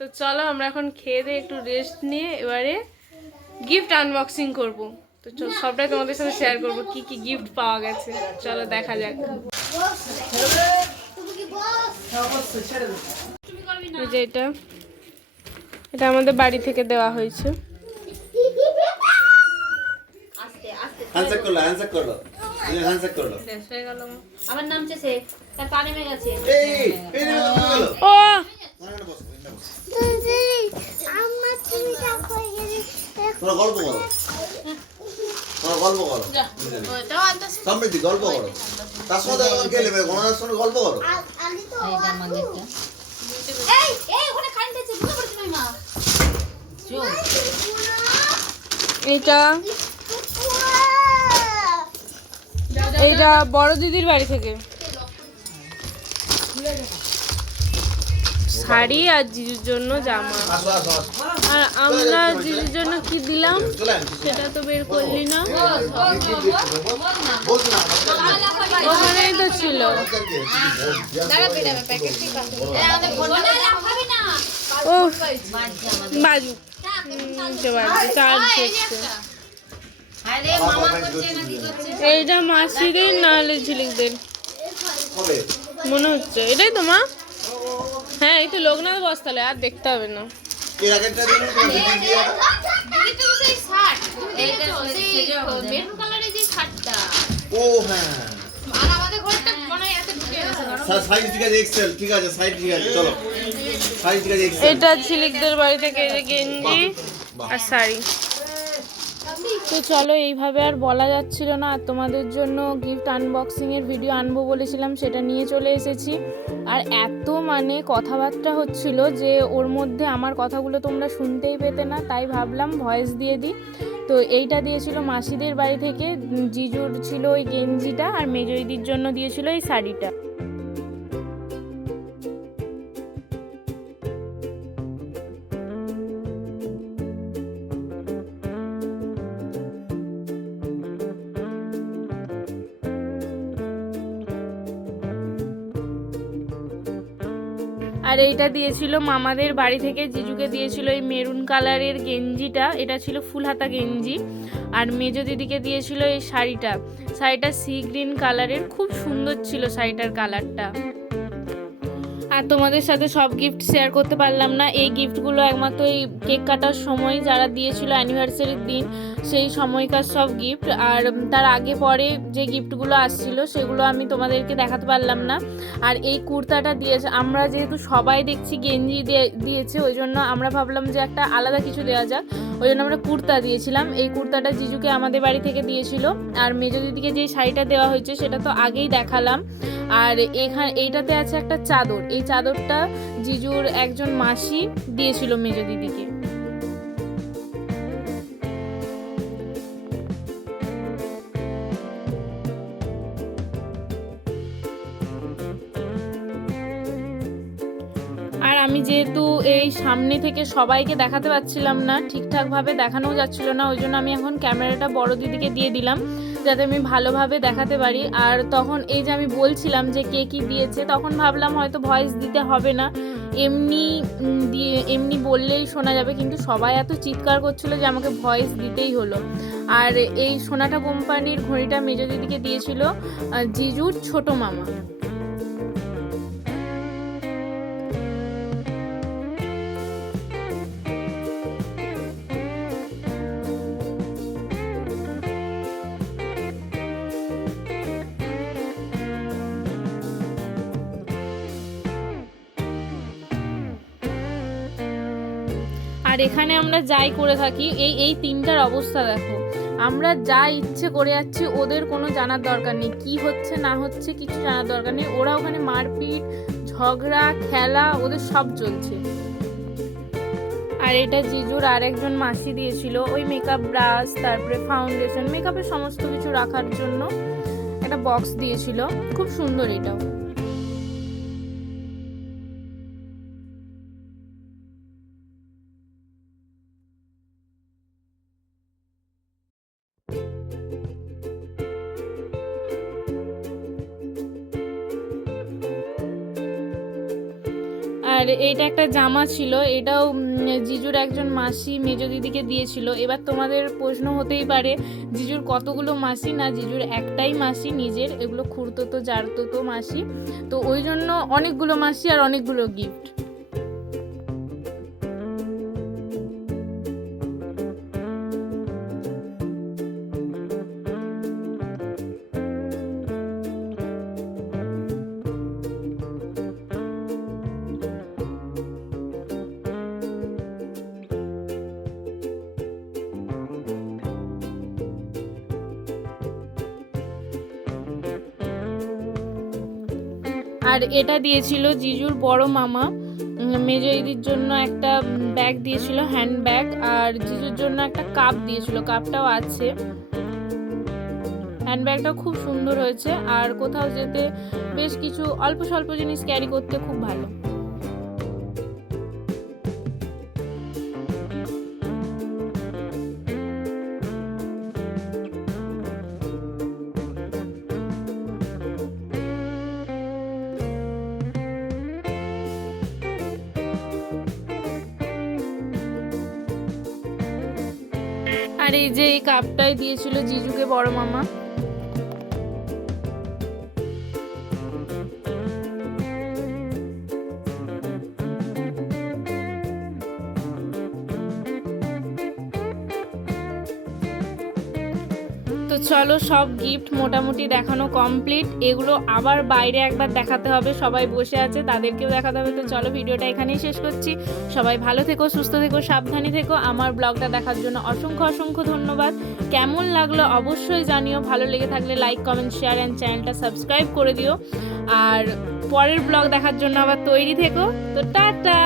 তো চলো আমরা এখন খেয়ে দিয়ে একটু রেস্ট নিয়ে এবারে গিফট আনবক্সিং করব। তো চলো সবটাই তোমাদের সাথে শেয়ার করব কি কি গিফট পাওয়া গেছে। চলো দেখা যাক। এই যে এটা এটা আমাদের বাড়ি থেকে দেওয়া হয়েছে। আমার নাম চেছে তার পা নেমে গেছে। ও তোমরা গল্প করো, তোমরা গল্প করো, সমৃদ্ধি গল্প করো, তার সঙ্গে তোমার কে নেবে? ওনার সঙ্গে গল্প করো। এইটা আমাদেরটা। এই ওখানে খাইতেছে বুঝতে পারছ না মা? চল এইটা বড় দিদির বাড়ি থেকে শাড়ি আর জিজুর জন্য জামা। আসো আসো আসো। আর আমরা জিজুর জন্য কি দিলাম সেটা তো বের করলি না, বলছি না ওখানেই তো ছিল। ও বাজু চার্জ হচ্ছে। এইটা মাসিদের নাহলে ঝিলিকদের হবে। মনে হচ্ছে। এটাই তো মা? হ্যাঁ এই তো লোকনাথ বস্তালে, আর দেখতে হবে না। এর আগেরটা দিন ও হ্যাঁ সাইজ ঠিক আছে, এক্সেল ঠিক আছে, সাইজ ঠিক আছে, চলো সাইজ ঠিক আছে, এক্সেল। এটা ঝিলিকদের বাড়ি থেকে এই যে গেঞ্জি আর শাড়ি। তো চলো এইভাবে আর বলা যাচ্ছিল না, আর তোমাদের জন্য গিফট আনবক্সিংয়ের ভিডিও আনবো বলেছিলাম সেটা নিয়ে চলে এসেছি। আর এত মানে কথাবার্তা হচ্ছিল যে ওর মধ্যে আমার কথাগুলো তোমরা শুনতেই পেতে না, তাই ভাবলাম ভয়েস দিয়ে দিই। তো এইটা দিয়েছিল মাসিদের বাড়ি থেকে, জিজুর ছিল ওই গেঞ্জিটা আর মেজো দিদির জন্য দিয়েছিল এই শাড়িটা। আর এইটা দিয়েছিল মামাদের বাড়ি থেকে, জিজুকে দিয়েছিল এই মেরুন কালারের গেঞ্জিটা, এটা ছিল ফুল হাতা গেঞ্জি। আর মেজো দিদিকে দিয়েছিল এই শাড়িটা, শাড়িটা সি গ্রিন কালারের, খুব সুন্দর ছিল শাড়িটার কালারটা। আর তোমাদের সাথে সব গিফট শেয়ার করতে পারলাম না, এই গিফটগুলো একমাত্র এই কেক কাটার সময় যারা দিয়েছিল অ্যানিভার্সারির দিন সেই সময়কার সব গিফট। আর তার আগে পরে যে গিফটগুলো আসছিল সেগুলো আমি তোমাদেরকে দেখাতে পারলাম না। আর এই কুর্তাটা দিয়েছে, আমরা যেহেতু সবাই দেখছি গেঞ্জি দিয়েছে ওই জন্য আমরা ভাবলাম যে একটা আলাদা কিছু দেওয়া যাক, ওই জন্য আমরা কুর্তা দিয়েছিলাম। এই কুর্তাটা জিজুকে আমাদের বাড়ি থেকে দিয়েছিল। আর মেজো দিদিকে যে শাড়িটা দেওয়া হয়েছে সেটা তো আগেই দেখালাম। আর এইটাতে আছে একটা চাদর, এই চাদরটা জিজুর একজন মাসি দিয়েছিল মেজো দিদিকে। আর আমি যেহেতু এই সামনে থেকে সবাইকে দেখাতে পারছিলাম না, ঠিকঠাকভাবে দেখানোও যাচ্ছিল না, ওই জন্য আমি এখন ক্যামেরাটা বড় দিদিকে দিয়ে দিলাম যাতে আমি ভালোভাবে দেখাতে পারি। আর তখন এই যে আমি বলছিলাম যে কে কী দিয়েছে, তখন ভাবলাম হয়তো ভয়েস দিতে হবে না, এমনি বললেই শোনা যাবে, কিন্তু সবাই এত চিৎকার করছিল যে আমাকে ভয়েস দিতেই হলো। আর এই সোনাটা কোম্পানির ঘড়িটা মেজো দিদিকে দিয়েছিল জিজুর ছোট মামা। আর এখানে আমরা যাই করে থাকি, এই তিনটার অবস্থা দেখো, আমরা যা ইচ্ছে করে যাচ্ছি, ওদের কোনো জানার দরকার নেই, কি হচ্ছে না হচ্ছে কিছু জানার দরকার নেই। ওরা ওখানে মারপিট ঝগড়া খেলা ওদের সব চলছে। আর এটা জিজুর আর একজন মাসি দিয়েছিল ওই মেকআপ ব্রাশ, তারপরে ফাউন্ডেশন, মেকআপের সমস্ত কিছু রাখার জন্য একটা বক্স দিয়েছিল, খুব সুন্দর এটাও। আর আর এইটা একটা জামা ছিল, এটাও জিজুর একজন মাসি মেজো দিদিকে দিয়েছিল। এবার তোমাদের প্রশ্ন হতেই পারে জিজুর কতগুলো মাসি, না জিজুর একটাই মাসি নিজের, এগুলো খুড়তো জারতো মাসি, তো ওই জন্য অনেকগুলো মাসি আর অনেকগুলো গিফট। আর এটা দিয়েছিল জিজুর বড় মামা, মেজো দিদির জন্য একটা ব্যাগ দিয়েছিল, হ্যান্ড ব্যাগ, আর জিজুর জন্য একটা কাপ দিয়েছিল, কাপটাও আছে। হ্যান্ড ব্যাগটা খুব সুন্দর হয়েছে, আর কোথাও যেতে বেশ কিছু অল্প স্বল্প জিনিস ক্যারি করতে খুব ভালো। আর এই যে এই কাপটাই দিয়েছিল জিজুকে বড় মামা। তো চলো, সব গিফট মোটামুটি দেখানো কমপ্লিট। এগুলো আবার বাইরে একবার দেখাতে হবে, সবাই বসে আছে তাদেরকেও দেখাতে হবে। তো চলো, ভিডিওটা এখানেই শেষ করছি। সবাই ভালো থেকো, সুস্থ থেকো, সাবধানে থেকো। আমার ব্লগটা দেখার জন্য অসংখ্য অসংখ্য ধন্যবাদ। কেমন লাগলো অবশ্যই জানিও, ভালো লেগে থাকলে লাইক, কমেন্ট, শেয়ার অ্যান্ড চ্যানেলটা সাবস্ক্রাইব করে দিও। আর পরের ব্লগ দেখার জন্য আবার তৈরি থেকো। তো টাটা।